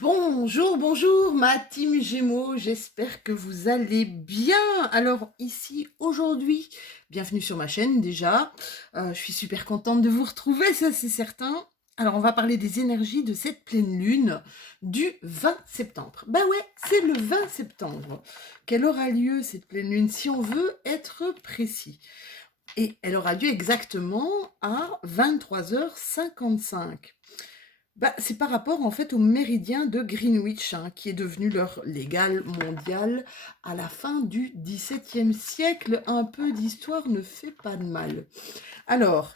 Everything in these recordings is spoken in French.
Bonjour, bonjour ma team Gémeaux, j'espère que vous allez bien. Alors ici aujourd'hui, bienvenue sur ma chaîne déjà. Je suis super contente de vous retrouver, ça c'est certain. Alors on va parler des énergies de cette pleine lune du 20 septembre. Bah ouais, c'est le 20 septembre qu'elle aura lieu cette pleine lune si on veut être précis. Et elle aura lieu exactement à 23h55. Bah, c'est par rapport en fait au méridien de Greenwich, hein, qui est devenu l'heure légale mondiale à la fin du XVIIe siècle. Un peu d'histoire ne fait pas de mal. Alors,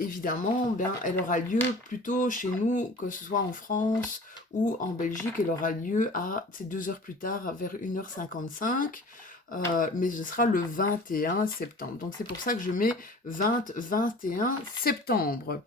évidemment, bien, elle aura lieu plutôt chez nous, que ce soit en France ou en Belgique. Elle aura lieu c'est 2 heures plus tard, vers 1h55. Mais ce sera le 21 septembre. Donc c'est pour ça que je mets 20-21 septembre.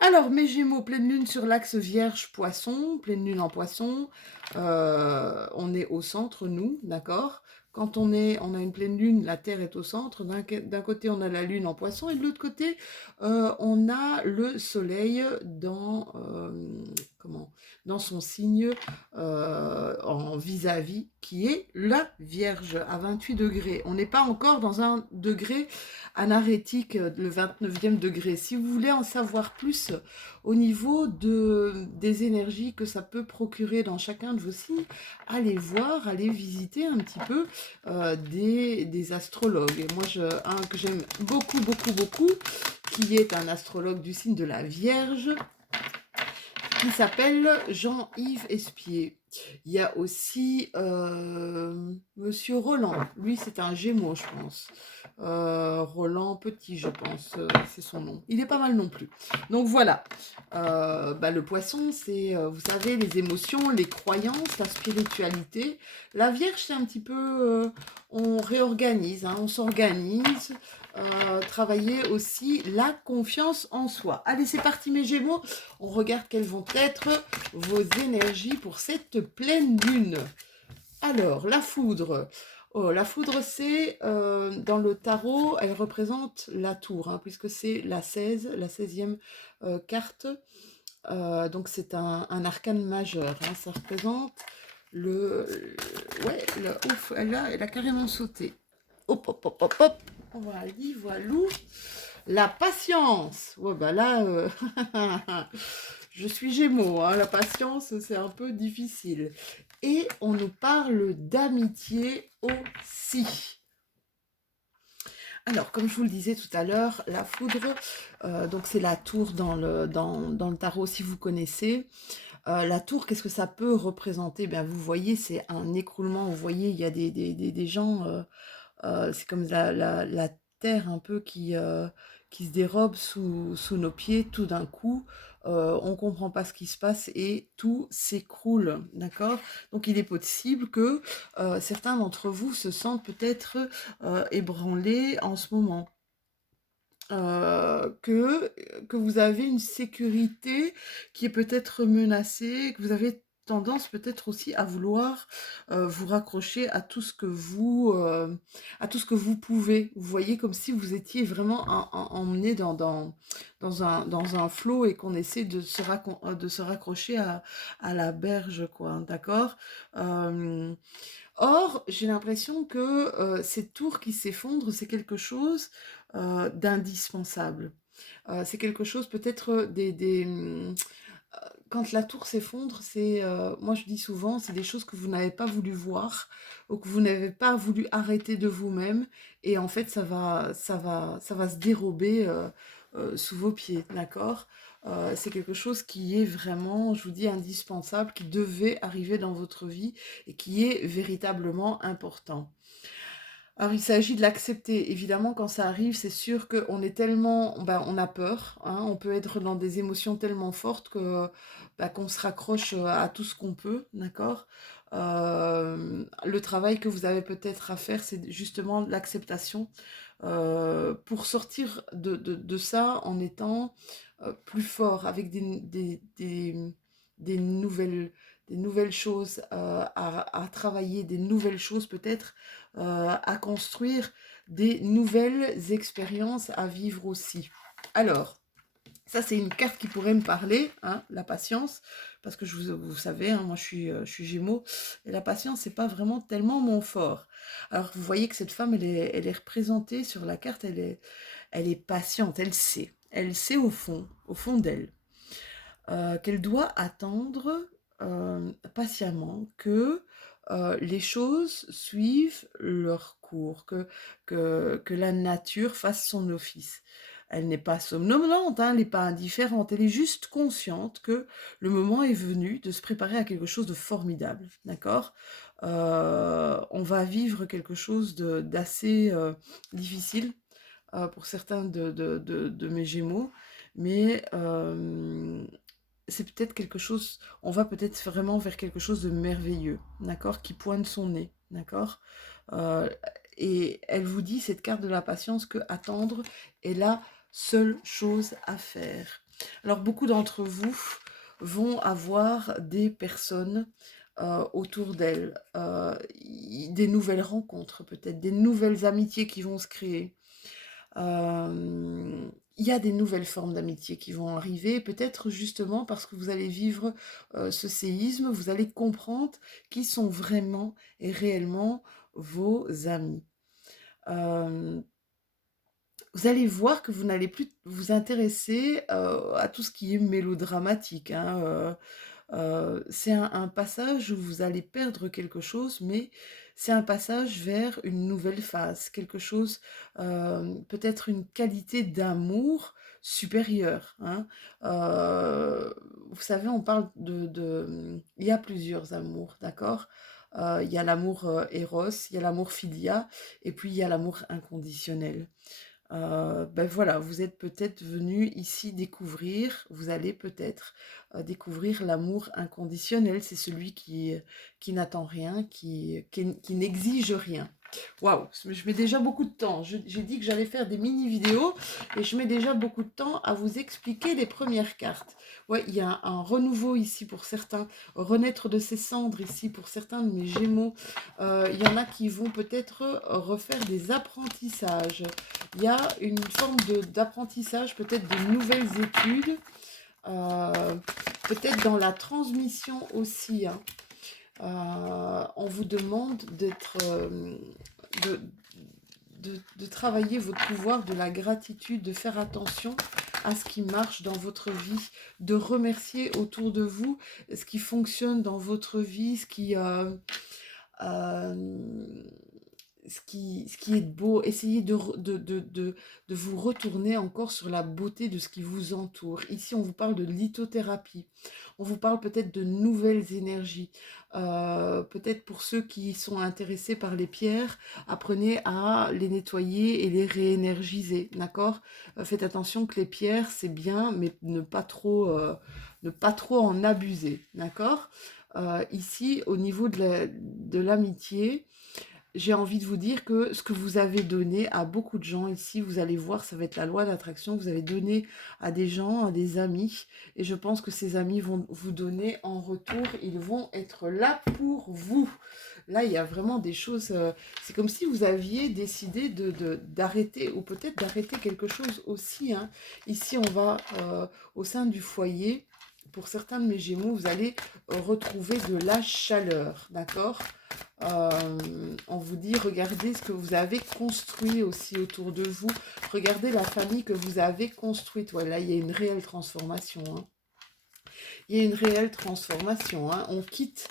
Alors, mes Gémeaux, pleine lune sur l'axe Vierge-Poisson, pleine lune en Poisson, on est au centre, nous, d'accord? Quand on a une pleine lune, la Terre est au centre. D'un côté, on a la Lune en Poisson, et de l'autre côté, on a le Soleil dans son signe en vis-à-vis, qui est la Vierge, à 28 degrés. On n'est pas encore dans un degré anarétique, le 29e degré. Si vous voulez en savoir plus au niveau des énergies que ça peut procurer dans chacun de vos signes, allez voir, allez visiter un petit peu des astrologues. Et moi, un que j'aime beaucoup, beaucoup, beaucoup, qui est un astrologue du signe de la Vierge, qui s'appelle Jean-Yves Espier. Il y a aussi Monsieur Roland. Lui, c'est un Gémeaux, je pense. Roland Petit, je pense, c'est son nom. Il est pas mal non plus. Donc voilà. Le poisson, c'est, vous savez, les émotions, les croyances, la spiritualité. La Vierge, c'est un petit peu, on réorganise, hein, on s'organise. Travailler aussi la confiance en soi. Allez, c'est parti mes Gémeaux. On regarde quelles vont être vos énergies pour cette pleine lune. Alors, la foudre. Oh, la foudre, c'est, dans le tarot, elle représente la tour, hein, puisque c'est la 16, la 16e carte. Donc, c'est un arcane majeur. Hein, ça représente ouais, ouf, elle a carrément sauté. Hop, hop, hop, hop, hop. Voilà, voilou. La patience. Ouais, bah là, je suis Gémeaux, hein, la patience, c'est un peu difficile. Et on nous parle d'amitié aussi. Alors, comme je vous le disais tout à l'heure, la foudre, donc c'est la tour dans le tarot, si vous connaissez. La tour, qu'est-ce que ça peut représenter? Bien, vous voyez, c'est un écroulement. Vous voyez, il y a des gens, c'est comme la terre un peu qui se dérobe sous nos pieds tout d'un coup. On ne comprend pas ce qui se passe et tout s'écroule, d'accord? Donc il est possible que certains d'entre vous se sentent peut-être ébranlés en ce moment. Que vous avez une sécurité qui est peut-être menacée, que vous avez tendance peut-être aussi à vouloir vous raccrocher à tout ce que vous pouvez. Vous voyez, comme si vous étiez vraiment emmené dans un flot et qu'on essaie de se raccrocher à la berge, quoi, d'accord? Euh, Or, j'ai l'impression que ces tours qui s'effondrent, c'est quelque chose d'indispensable. C'est quelque chose peut-être quand la tour s'effondre, c'est, moi je dis souvent, c'est des choses que vous n'avez pas voulu voir ou que vous n'avez pas voulu arrêter de vous-même, et en fait ça va se dérober sous vos pieds, d'accord? C'est quelque chose qui est vraiment, je vous dis, indispensable, qui devait arriver dans votre vie et qui est véritablement important. Alors, il s'agit de l'accepter. Évidemment, quand ça arrive, c'est sûr qu'on est tellement, on a peur, hein, on peut être dans des émotions tellement fortes qu'on se raccroche à tout ce qu'on peut, d'accord? Le travail que vous avez peut-être à faire, c'est justement l'acceptation pour sortir de ça en étant plus fort, avec des nouvelles, des nouvelles choses à travailler, des nouvelles choses peut-être à construire, des nouvelles expériences à vivre aussi. Alors, Ça, c'est une carte qui pourrait me parler, hein, la patience, parce que vous savez, hein, moi je suis Gémeaux, et la patience, c'est pas vraiment tellement mon fort. Alors, vous voyez que cette femme, elle est représentée sur la carte, elle est patiente, elle sait au fond d'elle, qu'elle doit attendre patiemment que les choses suivent leur cours, que la nature fasse son office. Elle n'est pas somnolente, hein, elle n'est pas indifférente, elle est juste consciente que le moment est venu de se préparer à quelque chose de formidable, d'accord. On va vivre quelque chose d'assez difficile pour certains de mes Gémeaux, mais c'est peut-être quelque chose, on va peut-être vraiment vers quelque chose de merveilleux, d'accord, qui pointe son nez, d'accord. Euh, et elle vous dit, cette carte de la patience, que attendre est la seule chose à faire. Alors, beaucoup d'entre vous vont avoir des personnes autour d'elles, des nouvelles rencontres peut-être, des nouvelles amitiés qui vont se créer. Il y a des nouvelles formes d'amitié qui vont arriver, peut-être justement parce que vous allez vivre ce séisme, vous allez comprendre qui sont vraiment et réellement vos amis. Euh, vous allez voir que vous n'allez plus vous intéresser à tout ce qui est mélodramatique, hein, c'est un passage où vous allez perdre quelque chose, mais c'est un passage vers une nouvelle phase, quelque chose, peut-être une qualité d'amour supérieure, hein. Vous savez, on parle il y a plusieurs amours, d'accord? Il y a l'amour Eros, il y a l'amour Philia, et puis il y a l'amour inconditionnel. Ben voilà, vous êtes peut-être venu ici découvrir, vous allez peut-être découvrir l'amour inconditionnel. C'est celui qui n'attend rien, qui n'exige rien. Waouh, je mets déjà beaucoup de temps. J'ai dit que j'allais faire des mini-vidéos et je mets déjà beaucoup de temps à vous expliquer les premières cartes. Ouais, il y a un renouveau ici pour certains, renaître de ses cendres ici pour certains de mes Gémeaux. Il y en a qui vont peut-être refaire des apprentissages. Il y a une forme d'apprentissage, peut-être de nouvelles études, euh, peut-être dans la transmission aussi, hein. On vous demande de, de travailler votre pouvoir de la gratitude, de faire attention à ce qui marche dans votre vie, de remercier autour de vous ce qui fonctionne dans votre vie, euh, ce qui est beau. Essayez de vous retourner encore sur la beauté de ce qui vous entoure. Ici, on vous parle de lithothérapie. On vous parle peut-être de nouvelles énergies. Peut-être pour ceux qui sont intéressés par les pierres, apprenez à les nettoyer et les réénergiser, d'accord. Faites attention que les pierres, c'est bien, mais ne pas trop en abuser, d'accord. Ici, au niveau de l'amitié, j'ai envie de vous dire que ce que vous avez donné à beaucoup de gens ici, vous allez voir, ça va être la loi d'attraction, vous avez donné à des gens, à des amis, et je pense que ces amis vont vous donner en retour, ils vont être là pour vous. Là, il y a vraiment des choses, c'est comme si vous aviez décidé d'arrêter, ou peut-être d'arrêter quelque chose aussi, hein. Ici, on va au sein du foyer, pour certains de mes Gémeaux, vous allez retrouver de la chaleur, d'accord. On vous dit, regardez ce que vous avez construit aussi autour de vous. Regardez la famille que vous avez construite. Voilà, il y a une réelle transformation, hein. Il y a une réelle transformation, hein. On quitte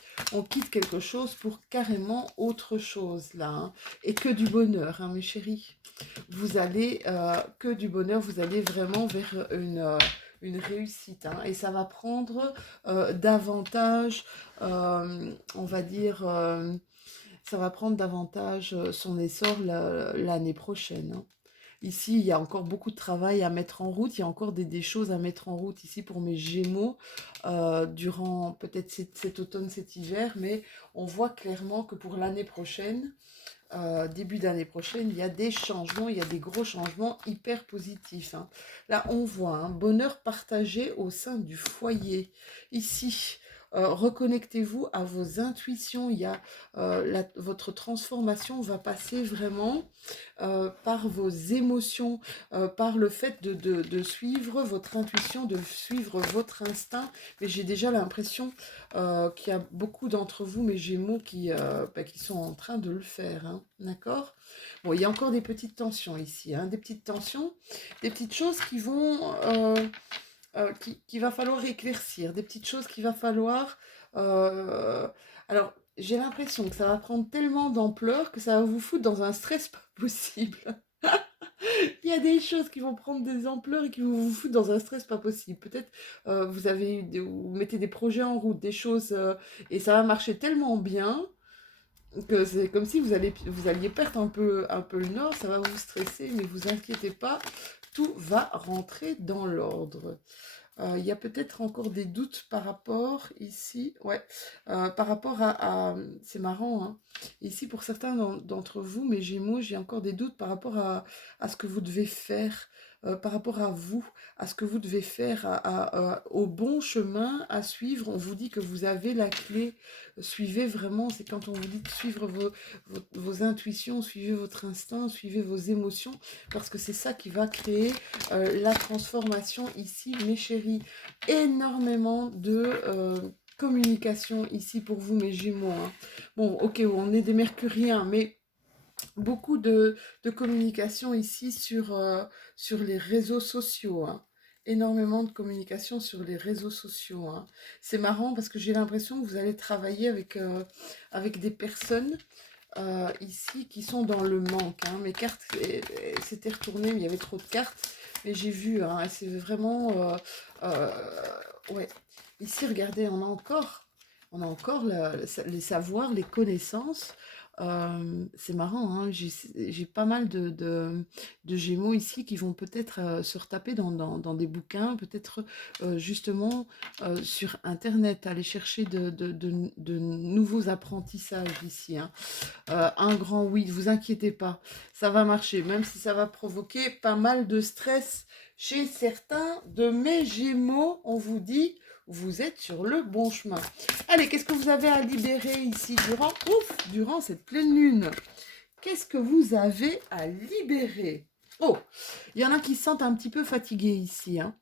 quelque chose pour carrément autre chose, là, hein. Et que du bonheur, hein, mes chéris. Vous allez, que du bonheur, vous allez vraiment vers une réussite, hein. Et ça va prendre davantage, on va dire... ça va prendre davantage son essor l'année prochaine, hein. Ici, il y a encore beaucoup de travail à mettre en route. Il y a encore des choses à mettre en route ici pour mes Gémeaux durant peut-être cet automne, cet hiver. Mais on voit clairement que pour l'année prochaine, début d'année prochaine, il y a des changements, il y a des gros changements hyper positifs, hein. Là, on voit un bonheur partagé au sein du foyer. Ici, reconnectez-vous à vos intuitions. Votre transformation va passer vraiment par vos émotions, par le fait de suivre votre intuition, de suivre votre instinct. Mais j'ai déjà l'impression qu'il y a beaucoup d'entre vous, mes Gémeaux, qui sont en train de le faire. Hein, d'accord? Bon, il y a encore des petites tensions ici, hein, des petites tensions, des petites choses qui vont... qu'il va falloir éclaircir, des petites choses qu'il va falloir... alors, j'ai l'impression que ça va prendre tellement d'ampleur que ça va vous foutre dans un stress pas possible. Il y a des choses qui vont prendre des ampleurs et qui vont vous foutre dans un stress pas possible. Peut-être vous mettez des projets en route, des choses, et ça va marcher tellement bien que c'est comme si vous alliez perdre un peu le nord, ça va vous stresser, mais vous inquiétez pas, tout va rentrer dans l'ordre. Il y a peut-être encore des doutes par rapport ici, ouais, par rapport c'est marrant, hein. Ici pour certains d'entre vous, mes Gémeaux, j'ai encore des doutes par rapport à ce que vous devez faire, par rapport à vous, à ce que vous devez faire, au bon chemin à suivre. On vous dit que vous avez la clé, suivez vraiment, c'est quand on vous dit de suivre vos intuitions, suivez votre instinct, suivez vos émotions, parce que c'est ça qui va créer la transformation ici, mes chéris. Énormément de communication ici pour vous, mes Gémeaux. Hein. Bon, ok, on est des Mercuriens, mais beaucoup de communication ici sur les réseaux sociaux. Hein. Énormément de communication sur les réseaux sociaux. Hein. C'est marrant parce que j'ai l'impression que vous allez travailler avec des personnes ici qui sont dans le manque. Hein. Mes cartes s'étaient retournées, mais il y avait trop de cartes. Mais j'ai vu, hein, c'est vraiment... ouais. Ici, regardez, on a encore les savoirs, les connaissances. C'est marrant, hein, j'ai pas mal de Gémeaux ici qui vont peut-être se retaper dans des bouquins, peut-être justement sur Internet, aller chercher de nouveaux apprentissages ici. Hein. Un grand oui, ne vous inquiétez pas, ça va marcher, même si ça va provoquer pas mal de stress chez certains de mes Gémeaux. On vous dit, vous êtes sur le bon chemin. Allez, qu'est-ce que vous avez à libérer ici durant cette pleine lune? Qu'est-ce que vous avez à libérer? Oh, il y en a qui se sentent un petit peu fatigués ici. Hein.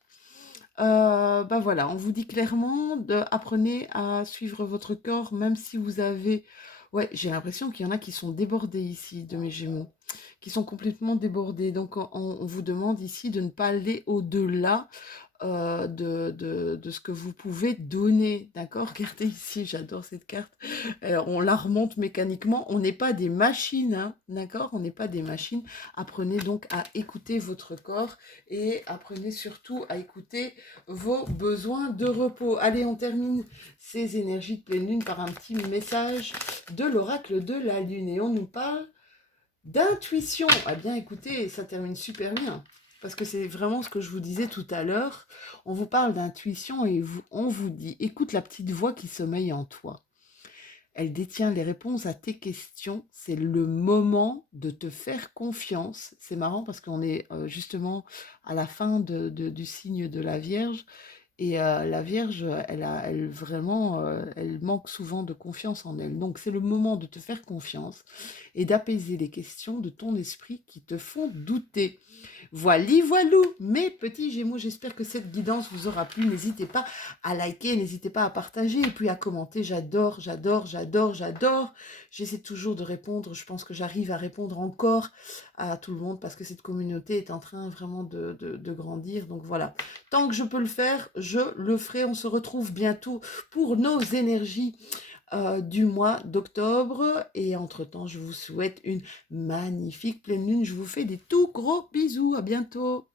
Bah voilà, on vous dit clairement, apprenez à suivre votre corps, même si vous avez... Ouais, j'ai l'impression qu'il y en a qui sont débordés ici, de mes Gémeaux, qui sont complètement débordés. Donc, on vous demande ici de ne pas aller au-delà de ce que vous pouvez donner, d'accord? Regardez ici, j'adore cette carte. Alors, on la remonte mécaniquement, on n'est pas des machines, hein, d'accord? On n'est pas des machines. Apprenez donc à écouter votre corps et apprenez surtout à écouter vos besoins de repos. Allez, on termine ces énergies de pleine lune par un petit message de l'oracle de la lune et on nous parle d'intuition. Ah bien, écoutez, ça termine super bien. Parce que c'est vraiment ce que je vous disais tout à l'heure. On vous parle d'intuition et on vous dit, écoute la petite voix qui sommeille en toi. Elle détient les réponses à tes questions. C'est le moment de te faire confiance. C'est marrant parce qu'on est justement à la fin du signe de la Vierge. Et la Vierge, elle manque souvent de confiance en elle. Donc c'est le moment de te faire confiance et d'apaiser les questions de ton esprit qui te font douter. Voilou, mes petits Gémeaux, j'espère que cette guidance vous aura plu. N'hésitez pas à liker, n'hésitez pas à partager et puis à commenter. J'adore. J'essaie toujours de répondre. Je pense que j'arrive à répondre encore à tout le monde parce que cette communauté est en train vraiment de grandir. Donc voilà, tant que je peux le faire, je le ferai. On se retrouve bientôt pour nos énergies du mois d'octobre. Et entre-temps, je vous souhaite une magnifique pleine lune. Je vous fais des tout gros bisous. À bientôt.